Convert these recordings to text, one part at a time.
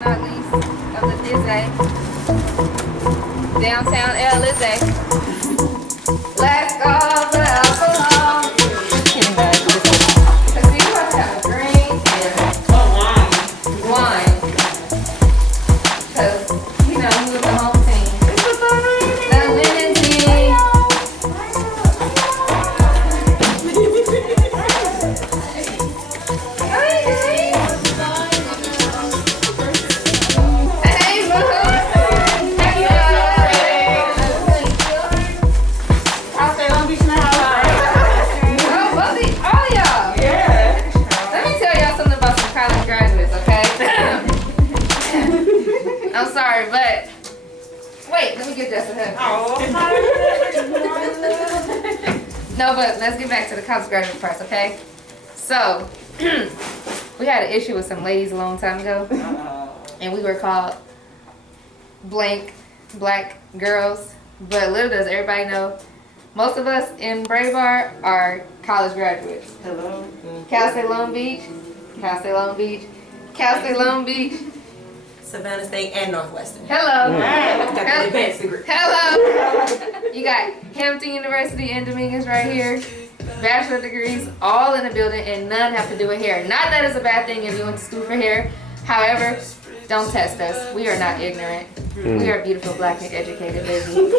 Not least of the Lizzie, downtown Lizzie. Let's go for alcohol. Cause you must have a drink and wine. Cause you know you with the home team. The women's team. I'm sorry, but wait, let me get Jessica. No, but let's get back to the college graduate parts, okay? So, we had an issue with some ladies a long time ago, and we were called blank black girls. But little does everybody know, most of us in Braid Bar are college graduates. Hello. Cal State Long Beach, Cal State Long Beach, Cal State Long Beach. Savannah State and Northwestern. Hello. Got the advanced degree. Hello. You got Hampton University and Dominguez right here. Bachelor degrees all in the building, and none have to do with hair. Not that it's a bad thing if you went to school for hair. However, don't test us. We are not ignorant. We are beautiful, black, and educated, baby.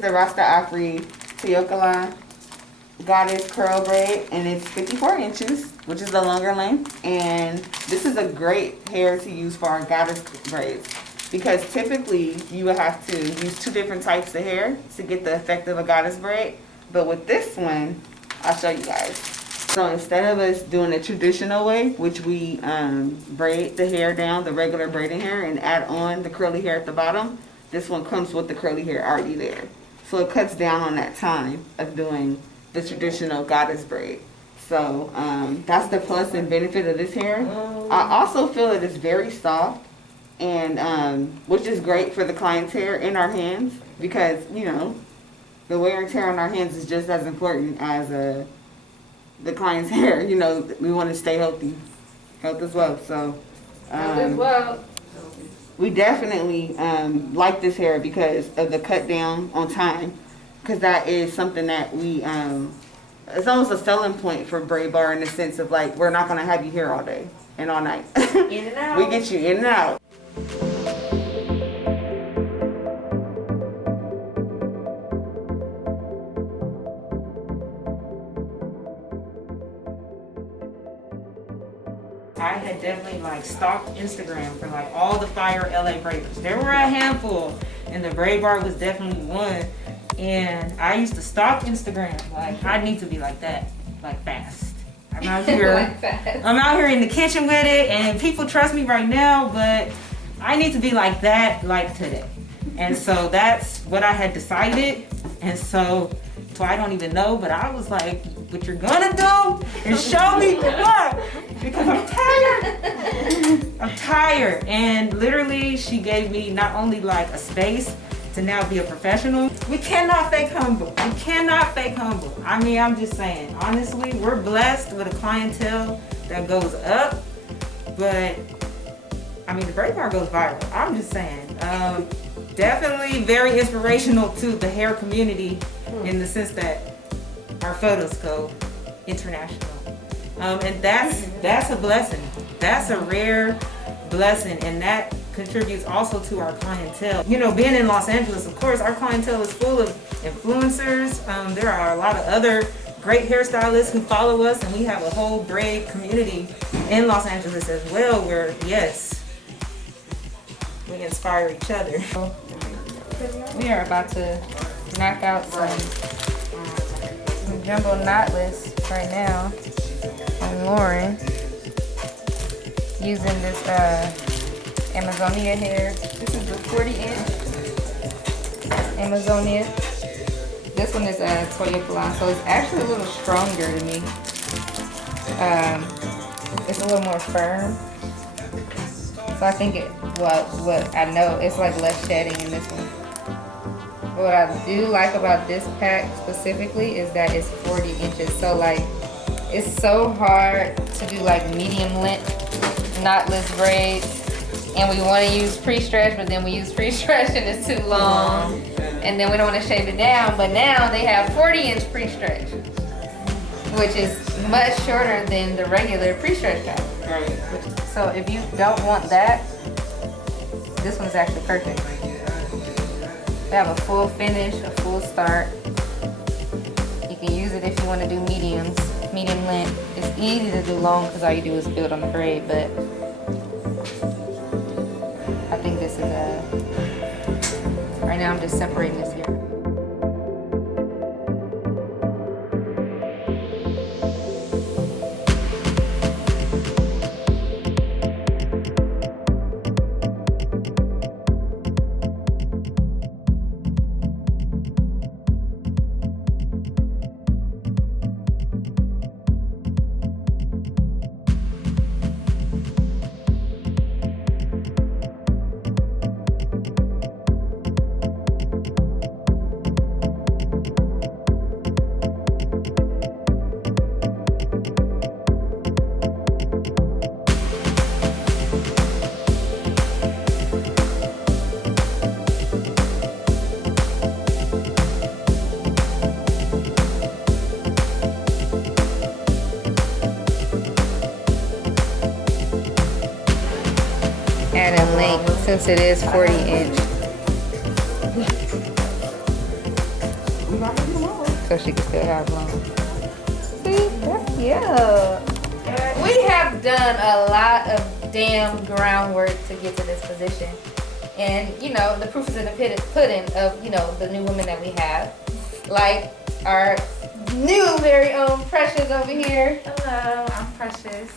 The RastAfri Tioka line goddess curl braid, and it's 54 inches, which is the longer length. And this is a great hair to use for our goddess braids, because typically you would have to use two different types of hair to get the effect of a goddess braid. But with this one, I'll show you guys. So instead of us doing the traditional way, which we braid the hair down, the regular braiding hair, and add on the curly hair at the bottom, this one comes with the curly hair already there. So it cuts down on that time of doing the traditional goddess braid. So that's the plus and benefit of this hair. I also feel that it's very soft, and which is great for the client's hair in our hands, because you know the wear and tear on our hands is just as important as the client's hair. You know, we want to stay health as well. So we definitely like this hair because of the cut down on time, because that is something that we, it's almost a selling point for Braid Bar, in the sense of like, we're not going to have you here all day and all night. In and out. We get you in and out. I had definitely like stalked Instagram for like all the fire LA braiders. There were a handful, and the Braid Bar was definitely one. And I used to stalk Instagram. Like, I need to be like that, like fast. I'm out here. I'm out here in the kitchen with it, and people trust me right now, but I need to be like that, like today. And so that's what I had decided. And so I don't even know, but I was like, what you're gonna do and show me what? Because I'm tired. I'm tired. And literally she gave me not only like a space to now be a professional. We cannot fake humble. We cannot fake humble. I mean, I'm just saying, honestly, we're blessed with a clientele that goes up, but I mean, the Braid Bar goes viral. I'm just saying. Definitely very inspirational to the hair community in the sense that our photos go international. And that's a blessing. That's a rare blessing, and that contributes also to our clientele. You know, being in Los Angeles, of course, our clientele is full of influencers. There are a lot of other great hairstylists who follow us, and we have a whole braid community in Los Angeles as well, where yes, we inspire each other. We are about to knock out some jumbo knotless right now on Lauren using this Amazonia hair. This is the 40-inch Amazonia. This one is a Toyota line, so it's actually a little stronger to me. It's a little more firm. So I think what I know, it's like less shedding in this one. What I do like about this pack specifically is that it's 40 inches. So like, it's so hard to do like medium length knotless braids. And we want to use pre-stretch, but then we use pre-stretch and it's too long. And then we don't want to shave it down. But now they have 40-inch pre-stretch, which is much shorter than the regular pre-stretch pack. Right. So if you don't want that, this one's actually perfect. They have a full finish, a full start. You can use it if you want to do medium length. It's easy to do long because all you do is build on the braid, but I think this is right now I'm just separating this here. Add a length since it is 40-inch. So she can still have long. See, that's cute. We have done a lot of damn groundwork to get to this position. And, you know, the proof is in the pudding of, you know, the new women that we have. Like our new very own Precious over here. Hello, I'm Precious.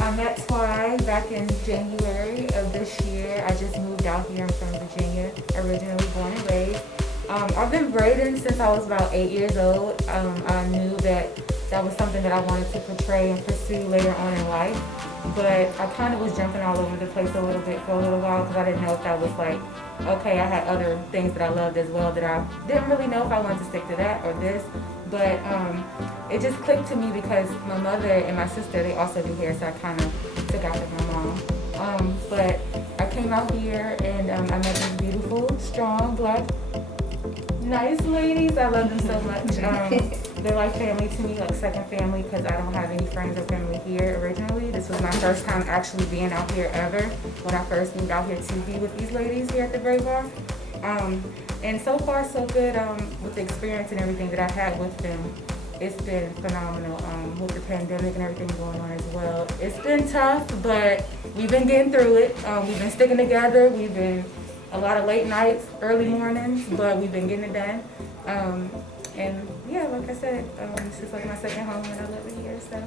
I met Twy back in January of this year. I just moved out here. I'm from Virginia, originally born and raised. I've been braiding since I was about 8 years old. I knew that was something that I wanted to portray and pursue later on in life. But I kind of was jumping all over the place a little bit for a little while because I didn't know if that was like, okay, I had other things that I loved as well that I didn't really know if I wanted to stick to that or this. But it just clicked to me because my mother and my sister, they also do hair, so I kind of took after my mom. But I came out here and I met these beautiful, strong, black, nice ladies. I love them so much. They're like family to me, like second family, because I don't have any friends or family here originally. This was my first time actually being out here ever, when I first moved out here to be with these ladies here at the Braid Bar. And so far so good with the experience and everything that I've had with them. It's been phenomenal with the pandemic and everything going on as well. It's been tough, but we've been getting through it. We've been sticking together. We've been a lot of late nights, early mornings, but we've been getting it done. And yeah, like I said, this is like my second home and I live here, so.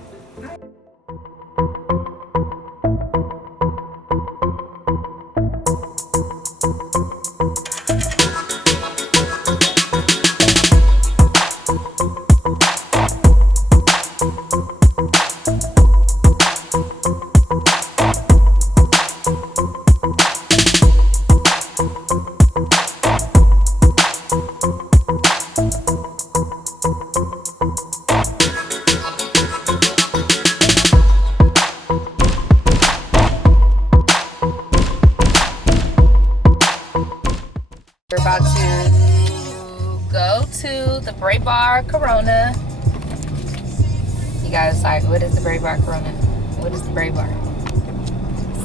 We're about to go to the Braid Bar Corona. You gotta decide, what is the Braid Bar Corona? What is the Braid Bar?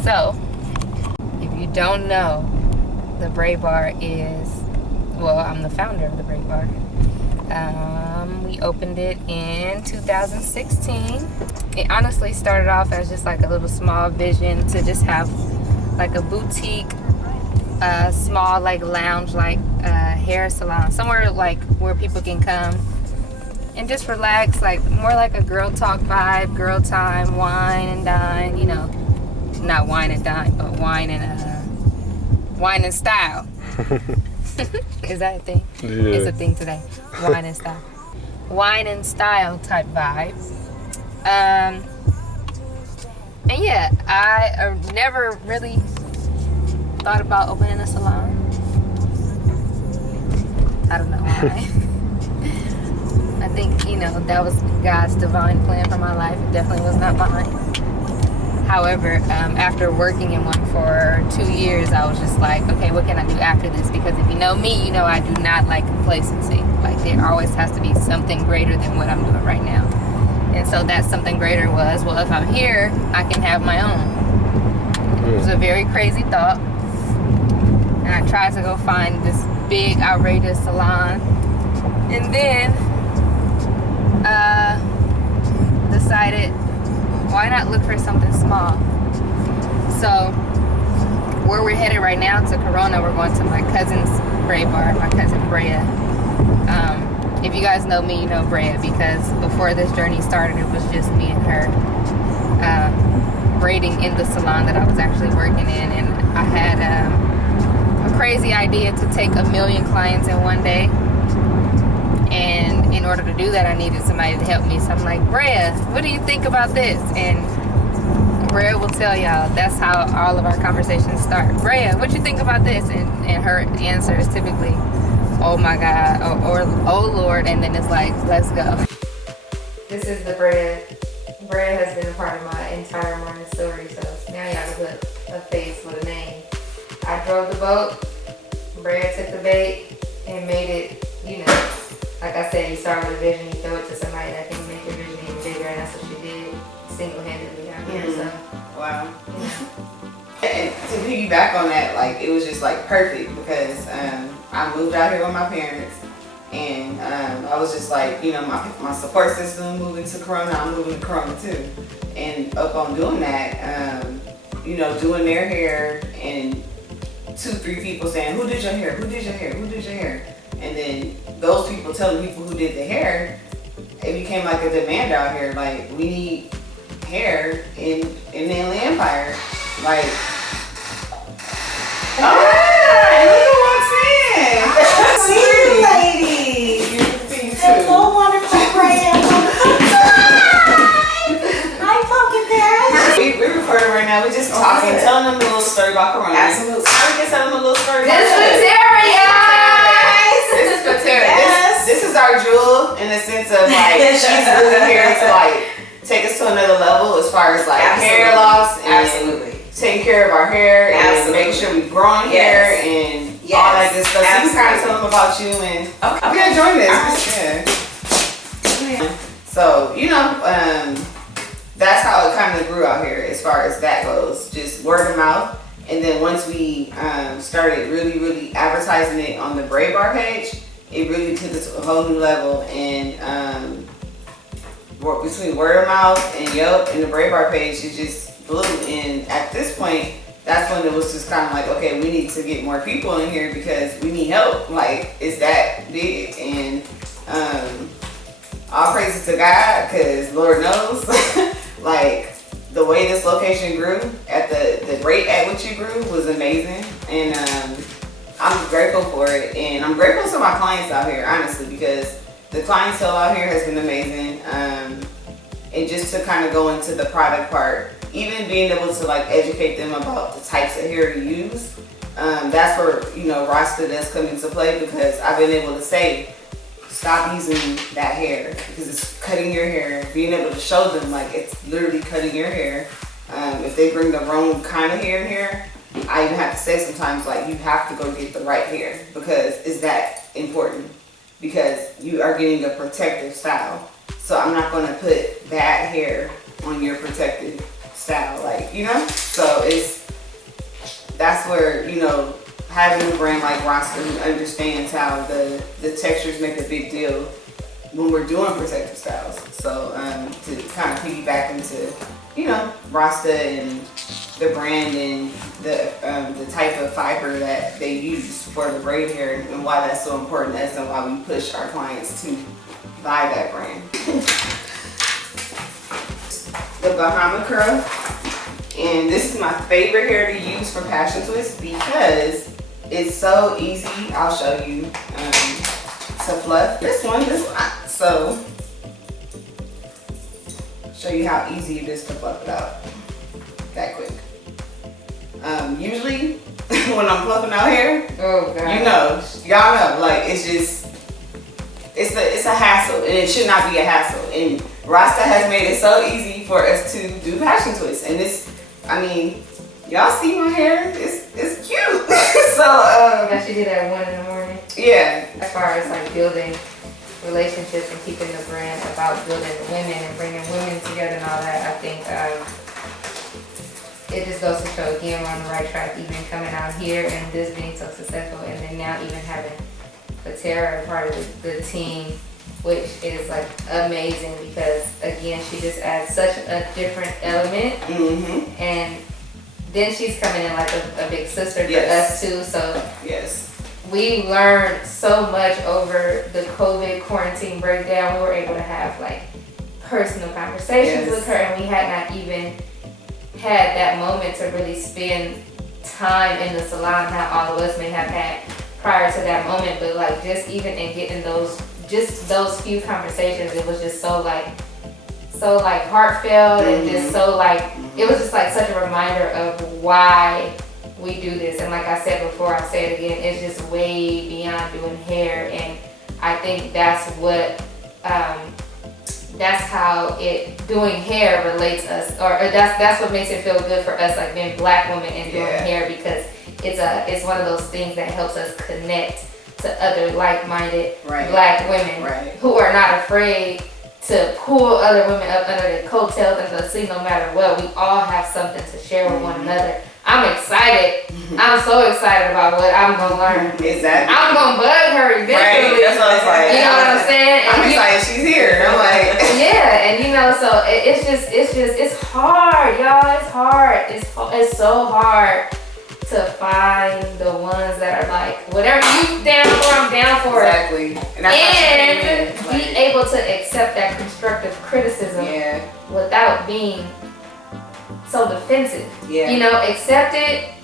So, if you don't know, the Braid Bar is, well, I'm the founder of the Braid Bar. We opened it in 2016. It honestly started off as just like a little small vision to just have like a boutique, small like lounge, like hair salon, somewhere like where people can come and just relax, like more like a girl talk vibe, girl time, wine and dine, you know, not wine and dine, but wine and style. Is that a thing? Yeah. It's a thing today. Wine and style. Wine and style type vibe. And yeah, I never really thought about opening a salon. I don't know why. I think, you know, that was God's divine plan for my life. It definitely was not mine. However, after working in one for 2 years, I was just like, okay, what can I do after this? Because if you know me, you know I do not like complacency. Like, there always has to be something greater than what I'm doing right now. And so that something greater was, well, if I'm here, I can have my own. It was a very crazy thought. And I tried to go find this big, outrageous salon. And then decided, why not look for something small? So where we're headed right now to Corona, we're going to my cousin's Braid bar, my cousin Braid. If you guys know me, you know Braid, because before this journey started, it was just me and her braiding in the salon that I was actually working in. And I had a crazy idea to take 1 million clients in one day. And in order to do that, I needed somebody to help me. So I'm like, Brea, what do you think about this? And Brea will tell y'all, that's how all of our conversations start. Brea, what you think about this? And her answer is typically, oh my God, or oh Lord, and then it's like, let's go. This is the Brea. Brea has been a part of my entire morning story, so now y'all can put a face with a name. I drove the boat, Brea took the bait, and made it, you know, like I said, you start with a vision, you throw it to somebody that can make your vision even bigger, and that's what she did single-handedly out here. So, wow. And to piggyback on that, like, it was just like perfect because I moved out here with my parents, and I was just like, you know, my support system moving to Corona, I'm moving to Corona too. And up on doing that, you know, doing their hair, and 2-3 people saying, who did your hair? Who did your hair? Who did your hair? And then those people telling people who did the hair, it became like a demand out here. Like, we need hair in the Inland Empire. Like, alright, look who walks in. See you, ladies. You too. Hello, wonderful brand. Hi, Pumpkin Patch. We recording right now. We're just talking, telling them a little story about Corona. Absolutely. I can tell them a little story about this that. This is Patera. Yes. This is our jewel in the sense of like she's really here to like take us to another level as far as like hair loss and taking care of our hair and making sure we growing hair and all that good stuff. So you can kind of tell them about you and we enjoying this. Yeah. So you know, that's how it kind of grew out here as far as that goes. Just word of mouth. And then once we started really advertising it on the Braid Bar page, it really took it to a whole new level. And between word of mouth and Yelp and the Braid Bar page, it just blew. And at this point, that's when it was just kind of like, okay, we need to get more people in here because we need help. Like, it's that big. And all praises to God, because Lord knows, like, the way this location grew, at the rate at which it grew was amazing, and I'm grateful for it, and I'm grateful to my clients out here, honestly, because the clientele out here has been amazing, and just to kind of go into the product part, even being able to like educate them about the types of hair to use, that's where, you know, Rasta does come into play, because I've been able to say, stop using that hair because it's cutting your hair. Being able to show them like it's literally cutting your hair. If they bring the wrong kind of hair in here, I even have to say sometimes like you have to go get the right hair because it's that important, because you are getting a protective style. So I'm not going to put bad hair on your protective style, like, you know? So that's where, you know, having a brand like Rasta who understands how the textures make a big deal when we're doing protective styles. So to kind of piggyback into, you know, Rasta and the brand and the type of fiber that they use for the braid hair and why that's so important. That's and why we push our clients to buy that brand. The Bahama curl, and this is my favorite hair to use for passion twist because it's so easy. I'll show you to fluff. This one is not. So show you how easy it is to fluff it out that quick. Usually when I'm fluffing out hair, Oh God. you know, y'all know, like it's a hassle, and it should not be a hassle. And Rasta has made it so easy for us to do passion twists, and this, I mean, y'all see my hair? It's cute. So Yeah, she did at 1 in the morning. yeah, As far as like building relationships and keeping the brand about building women and bringing women together and all that, I think it just goes to show again we're on the right track, even coming out here and this being so successful, and then now even having Patera part of the team, which is like amazing because again she just adds such a different element, and then she's coming in like a big sister to us too. So yes, we learned so much over the COVID quarantine breakdown. We were able to have like personal conversations with her, and we had not even had that moment to really spend time in the salon how all of us may have had prior to that moment. But like just even in getting those few conversations, it was just so heartfelt and just so like it was just like such a reminder of why we do this. And like I said before, I'll say it again, it's just way beyond doing hair, and I think that's what that's how doing hair relates us, or that's what makes it feel good for us, like being Black women and doing hair, because it's one of those things that helps us connect to other like-minded Black women who are not afraid to pull other women up under their coattails and to see no matter what. We all have something to share with one another. I'm excited. I'm so excited about what I'm gonna learn. Exactly. I'm gonna bug her eventually. Right. That's what I was like. You know what I'm saying? I'm excited she's here. I'm like, yeah, and you know, so it's hard, y'all. It's hard. It's so hard to find the ones that are like, whatever you down for, I'm down for it. exactly. And that's how she came in. And be able to accept that constructive criticism without being so defensive. Yeah. You know, accept it,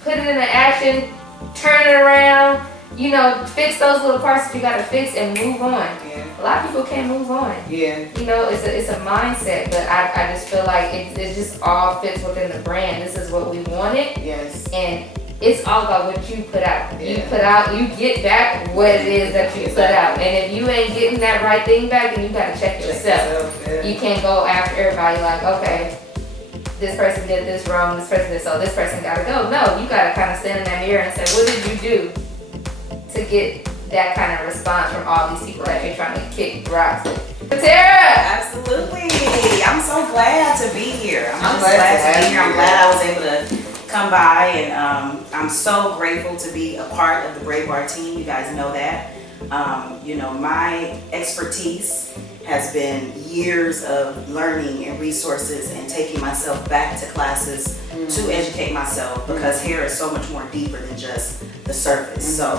put it into action, turn it around, you know, fix those little parts that you gotta fix and move on. Yeah. A lot of people can't move on. Yeah. You know, it's a mindset, but I just feel like it just all fits within the brand. This is what we wanted. Yes. And it's all about what you put out. Yeah. You put out, you get back what it is that you put out. And if you ain't getting that right thing back, then you gotta check yourself. You can't go after everybody like, okay, this person did this wrong, this person did so, this person gotta go. No, you gotta kind of stand in that mirror and say, what did you do to get that kind of response from all these people that you're trying to kick rocks with? Patera! Absolutely. I'm so glad to be here. I'm glad glad to to have be here. you I'm glad I was able to come by, and I'm so grateful to be a part of the Braid Bar team. You guys know that. You know, my expertise has been years of learning and resources and taking myself back to classes to educate myself, because hair is so much more deeper than just the surface. So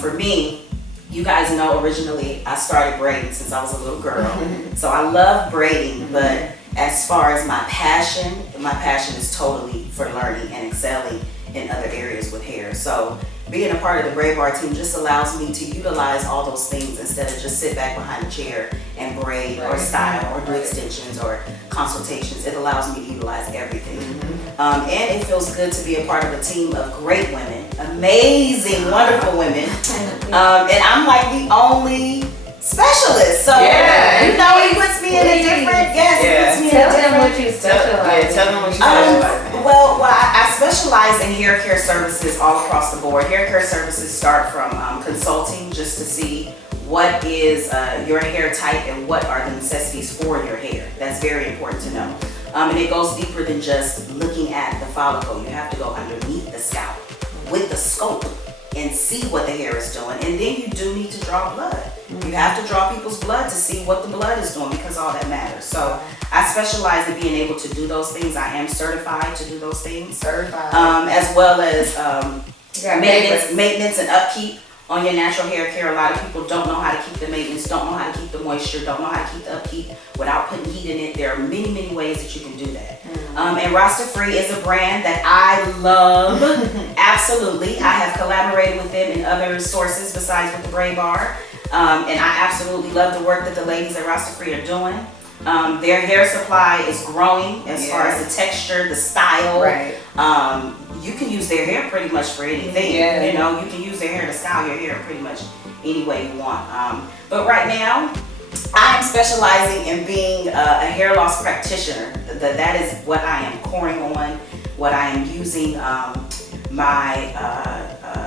for me, you guys know originally I started braiding since I was a little girl. So I love braiding, but as far as my passion is totally for learning and excelling in other areas with hair. So being a part of the Braid Bar team just allows me to utilize all those things instead of just sit back behind a chair and braid or style or do extensions or consultations. It allows me to utilize everything. And it feels good to be a part of a team of great women, amazing, wonderful women. And I'm like the only specialist. So you know, he puts me in a different, Tell them what you specialize. Tell them what you specialize in. Well, I specialize in hair care services all across the board. Hair care services start from consulting just to see what is your hair type and what are the necessities for your hair. That's very important to know. And it goes deeper than just looking at the follicle. You have to go underneath the scalp with the scope and see what the hair is doing. And then you do need to draw blood. You have to draw people's blood to see what the blood is doing, because all that matters. So I specialize in being able to do those things. I am certified to do those things. Certified. As well as got maintenance and upkeep on your natural hair care. A lot of people don't know how to keep the maintenance, don't know how to keep the moisture, don't know how to keep the upkeep without putting heat in it. There are many, many ways that you can do that. And RastAfri is a brand that I love. Absolutely. I have collaborated with them in other sources besides with the Braid Bar. And I absolutely love the work that the ladies at RastAfri are doing. Their hair supply is growing as far as the texture, the style. Right. You can use their hair pretty much for anything. Yeah. You know, you can use their hair to style your hair pretty much any way you want. But right now, I am specializing in being a hair loss practitioner. That is what I am coring on, what I am using my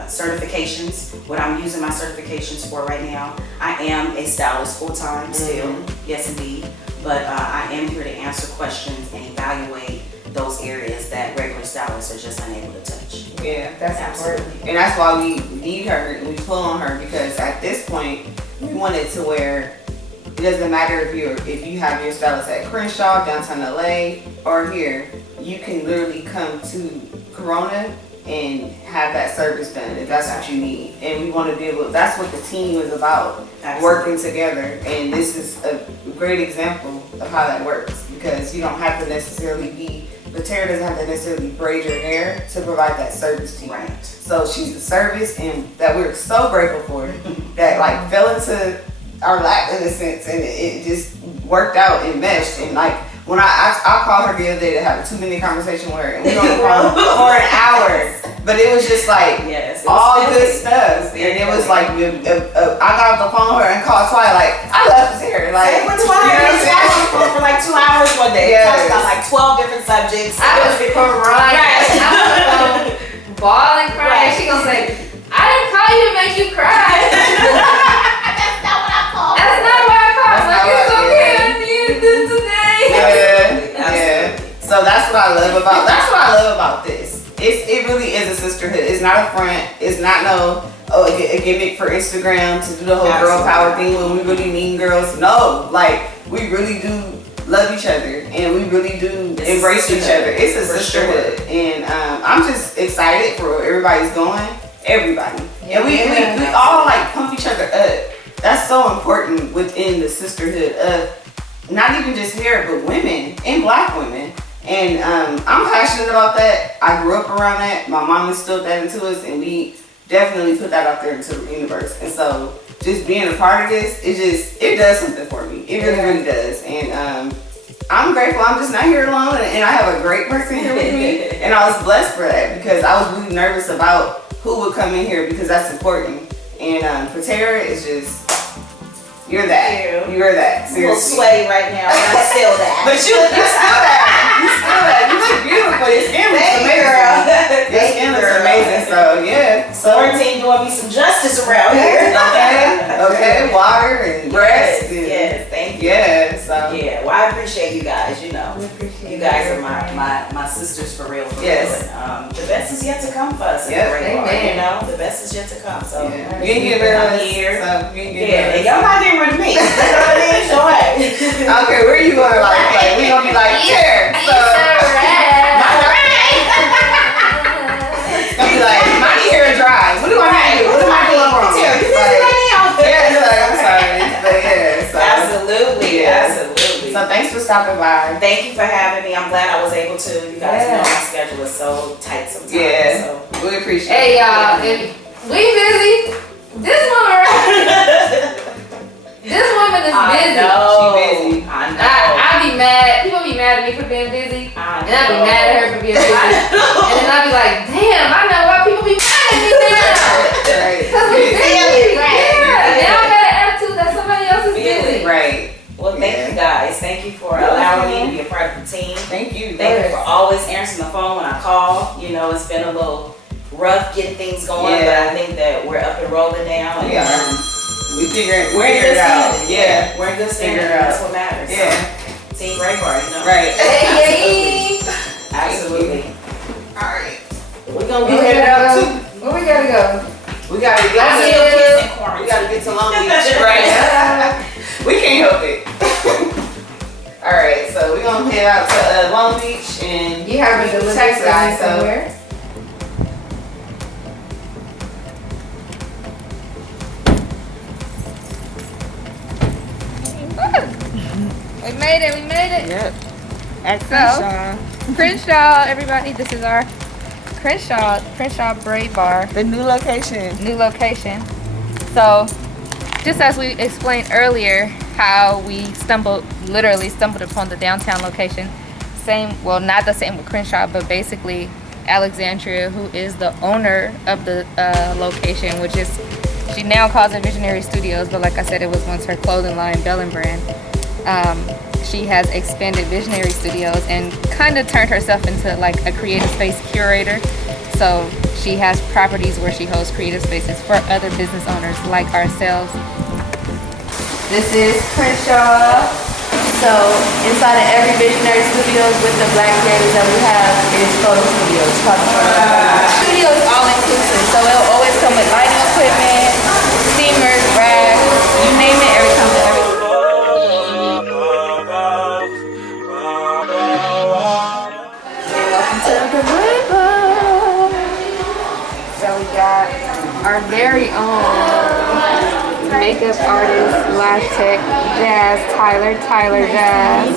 certifications, what I'm using my certifications for right now. I am a stylist full-time still, yes indeed, but I am here to answer questions and evaluate those areas that regular stylists are just unable to touch. Yeah. That's Absolutely. important. And that's why we need her and we pull on her, because at this point we want it to where it doesn't matter if you have your stylist at Crenshaw, downtown LA, or here, you can literally come to Corona and have that service done if that's what you need. And we want to be able, that's what the team is about, working together. And this is a great example of how that works, because you don't have to necessarily be, the Tara doesn't have to necessarily braid your hair to provide that service to you. Right. So she's the service, and that we're so grateful for, that like fell into our lap in a sense, and it just worked out and meshed. And like when I called her the other day to have a 2-minute conversation with her, and we were on the phone for an hour, but it was just like all good stuff. And it was like I got off the phone with her and called twice, like I love this hair, like With Twilight, for like 2 hours one day. Yes. Talked about like 12 different subjects. I was crying. I was bawling, crying. Right. She gonna say, I didn't call you to make you cry. That's not what I called. That's not what I called. That's Like, not it's what- okay, I needed this today. Yeah. So that's what I love about this. It really is a sisterhood. It's not a front. It's not a gimmick for Instagram to do the whole girl power thing when we really mean girls. No, like we really do love each other, and we really do embrace each other. It's a sisterhood, and I'm just excited for where everybody's going. Everybody, and we all like pump each other up. That's so important within the sisterhood of not even just hair, but women and Black women. And I'm passionate about that. I grew up around that. My mom instilled that into us, and we definitely put that out there into the universe. And so just being a part of this, it does something for me. It really, really does. And I'm grateful. I'm just not here alone, and I have a great person here with me. And I was blessed for that, because I was really nervous about who would come in here, because that's important. And for Tara, it's just, you're that. You're that. I'm a little sweaty right now, but I'm still that. But you're still that. You're still that. You look beautiful. Your skin looks amazing. Your skin looks amazing. So yeah. So Quarantine doing me some justice around here. Okay. Water and rest. Yes, thank you. Yeah. So Yeah, well, I appreciate you guys. You know, We appreciate you guys it. are my sisters for real. Yes. And, the best is yet to come for us. Yep. Amen. You know, the best is yet to come. So yeah. You ain't getting rid of I'm us. here. So you ain't getting yeah, and rid of y'all us. not getting rid of me. You know what I mean? So what? Okay, where are you going to like? We gonna be like, here. So gonna be like, my hair dry. What do I need to do? What am I doing wrong? Tara, you Like, busy right now? yeah, it's like, I'm sorry. But yeah, so. Absolutely, Yeah. absolutely. So thanks for stopping by. Thank you for having me. I'm glad I was able to. You guys know my schedule is so tight sometimes. Yeah, So. we appreciate Hey it. y'all, if we busy. This woman right this woman is busy. I know. She busy. I know. I be mad. People be mad at me for being busy. I And I be know. mad at her for being busy. And then I be like, damn, I know why people be mad at me now. Right. Because we busy. Right. Yeah. And I got an attitude that somebody else is busy. Right. Well, thank you guys. Thank you for allowing me to be a part of the team. Thank you. Thank you for always answering the phone when I call. You know, it's been a little rough getting things going, but I think that we're up and rolling now. We are. We figure it We're in good out. standing. Yeah. We're in good standing. Figure it out. That's what matters. Yeah. So, Team Braid Bar, you know. Right. Hey, Absolutely. Alright. We're gonna Where get we headed gotta out go? too. Where we gotta go? We gotta I'm get still to, kissing we quarantine. gotta get to Long Beach, right? We can't help it. Alright, so we it out to Long Beach and You have a delivery Texas, guy so somewhere? We made it, we made it. Yep. At So, Crenshaw, everybody, this is our Crenshaw Braid Bar. the new location. New location. So, just as we explained earlier, how we literally stumbled upon the downtown location. Well, not the same with Crenshaw, but basically Alexandria, who is the owner of the location, which is, she now calls it Visionary Studios, but like I said, it was once her clothing line, Bell & Brand. She has expanded Visionary Studios and kind of turned herself into like a creative space curator. So she has properties where she hosts creative spaces for other business owners like ourselves. This is Crenshaw. So inside of every Visionary Studios with the black creators that we have is photo studios. It's called the photo studio. Is all inclusive. So it'll always come with lighting equipment, steamers, racks, you name it, every comes with everything. So we got our very own makeup artist, lash tech, Jazz Tyler Jazz.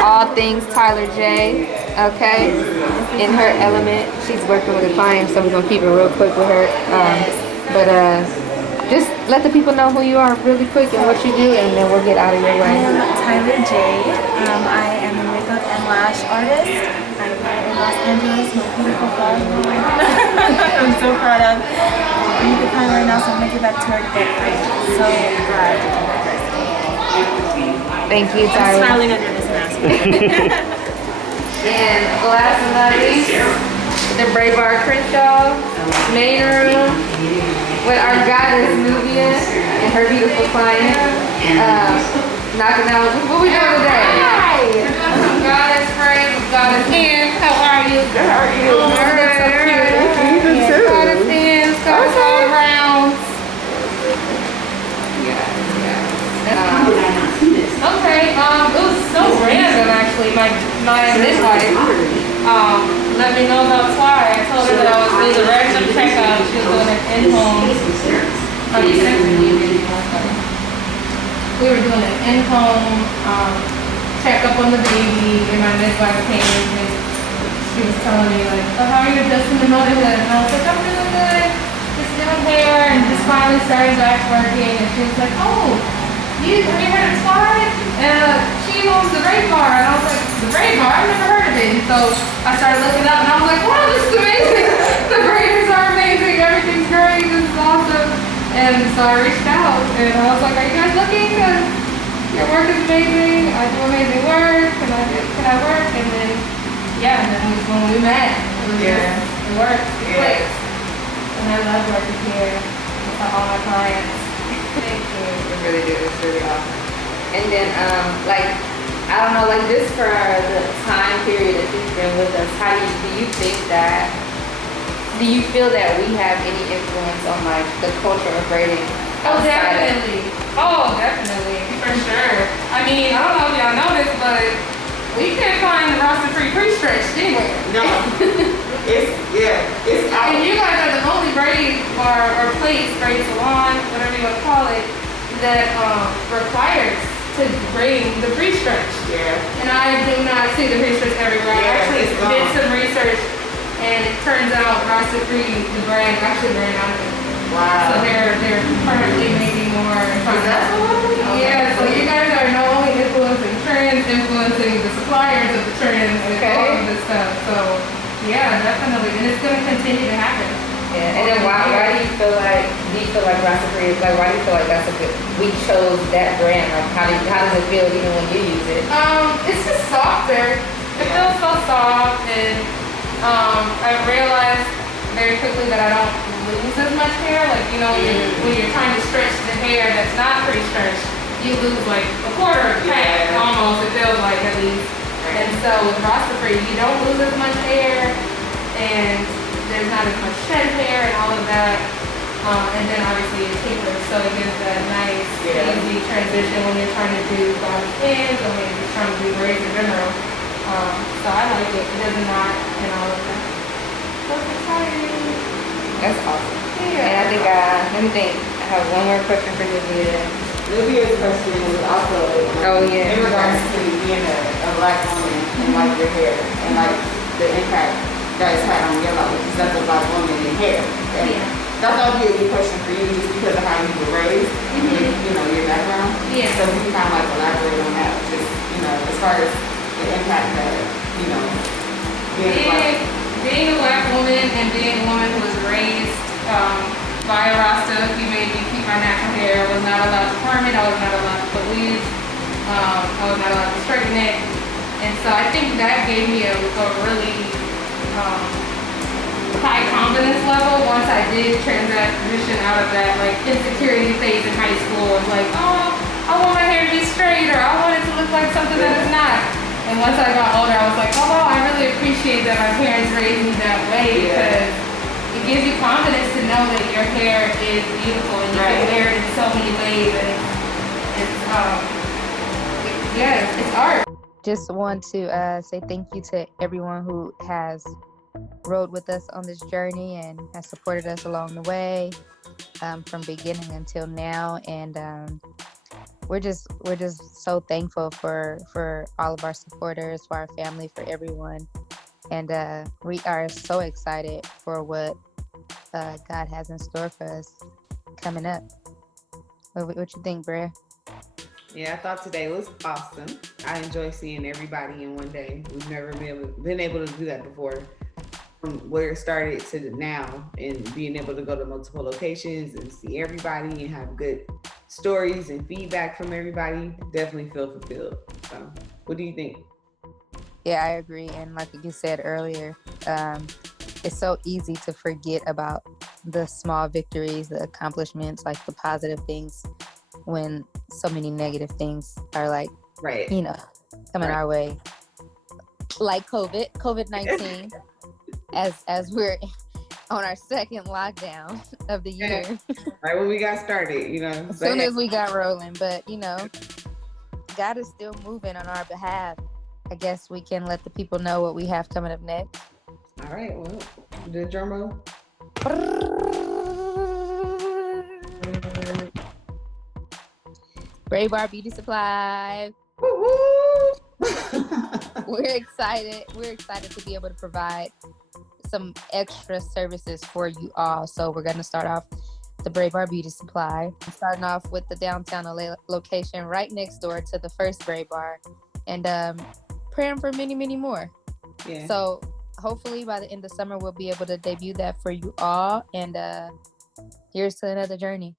All things Tyler J. Okay, in her element. She's working with a client, so we're gonna keep it real quick with her. Just let the people know who you are really quick and what you do, and then we'll get out of your way. I am Tyler J. I am a makeup and lash artist. I'm in Los Angeles, my beautiful flower. I'm so proud of. I need the time right now, so I'm gonna get back to work. But I'm so glad to do my first day. Thank you, I'm Tyler. smiling under this mask. And last but not least, the Braid Bar Crenshaw main room with our goddess Nubia and her beautiful client. Knocking out. What we doing today? Hi! Goddess friends, goddess hands. How are you? How are you? All right. Goddess hands, goddess all around. Okay, it was so random actually. My midwife let me know about Twy. I told her that I was doing a random checkup. She was doing an in-home. We were doing an in-home checkup on the baby, and my midwife came and she was telling me like, "Oh, how are you adjusting to motherhood?" And I was like, "I'm doing good. Just doing hair and just finally started back working." And she was like, "Oh, have you heard of Twy?" And she owns the Braid Bar, and I was like, "The Braid Bar? I've never heard of it." And so I started looking up, and I was like, "Wow, this is amazing! The braiders are amazing. Everything's great. This is awesome." And so I reached out, and I was like, "Are you guys looking? Your work is amazing. I do amazing work. Can I work?" And then yeah, and then when we met, it was just it worked. It clicked. And I love working here with all my clients. Thank you. It really do. It's really awesome. And then, I don't know, like just for the time period that you've been with us, do you feel that we have any influence on like the culture of braiding? Oh, definitely. For sure. I mean, I don't know if y'all know this, but we can't find the RastAfri pre-stretched anywhere. No. It's out. And you guys are the only braid bar or place, braid salon, whatever you want to call it, that requires to bring the pre-stretch. Yeah. And I do not see the pre-stretch everywhere. I Yeah, actually it's gone. did some research, and it turns out RastAfri, the brand, actually ran out of it. Wow. So they're currently making more. Yeah, so you guys are not only influencing trends, influencing the suppliers of the trends and all of this stuff. So yeah, definitely. And it's gonna continue to happen. Yeah, and then why do you feel like RastAfri, like why do you feel like that's a good, we chose that brand? Like how does it feel even when you use it? It's just softer. It feels so soft, and I realized very quickly that I don't lose as much hair. Like, you know, when you're trying to stretch the hair that's not pre-stretched, you lose like a quarter of the pack, almost, it feels like at least. And so with RastAfri, you don't lose as much hair, and there's not as much shed hair and all of that. And then obviously it tapers, so it gives that nice, easy transition when you're trying to do body pins or when you're trying to do braids in general. So I like it. It doesn't knot and all of that. So it's exciting. That's awesome. Yeah. And I think, let me think. I have one more question for Livia. Livia's question was also Oh, yeah. in regards to being a black woman and like your hair and like the impact that it's had on your life because that's a black woman in hair. And Yeah. that thought would be a good question for you just because of how you were raised and you know, your background. Yeah. So we can kind of like elaborate on that, just, you know, as far as the impact that, you know, Being a black woman and being a woman who was raised by a Rasta, he made me keep my natural hair. I was not allowed to perm it. I was not allowed to put weaves. I was not allowed to straighten it. And so I think that gave me a really high confidence level once I did transition out of that like insecurity phase in high school. Of like, oh, I want my hair to be straight, or I want it to look like something that it's not. And once I got older, I was like, oh, wow, I really appreciate that my parents raised me that way because it gives you confidence to know that your hair is beautiful and you can wear it in so many ways. And it's art. Just want to say thank you to everyone who has rode with us on this journey and has supported us along the way from beginning until now. And we're just so thankful for all of our supporters, for our family, for everyone. And we are so excited for what God has in store for us coming up. What you think, Brea? Yeah, I thought today was awesome. I enjoy seeing everybody in one day. We've never been able to do that before. From where it started to now, and being able to go to multiple locations and see everybody and have good stories and feedback from everybody, definitely feel fulfilled. So, what do you think? Yeah, I agree. And like you said earlier, it's so easy to forget about the small victories, the accomplishments, like the positive things, when so many negative things are like, you know, coming our way. Like COVID-19, as we're on our second lockdown of the year. Right when we got started, you know. As soon as we got rolling, but you know, God is still moving on our behalf. I guess we can let the people know what we have coming up next. All right, well, the drum roll. Braid Bar Beauty Supply. We're excited. We're excited to be able to provide some extra services for you all. So we're going to start off the Braid Bar Beauty Supply. Starting off with the downtown LA location right next door to the first Braid Bar. And praying for many, many more. Yeah. So hopefully by the end of summer, we'll be able to debut that for you all. And here's to another journey.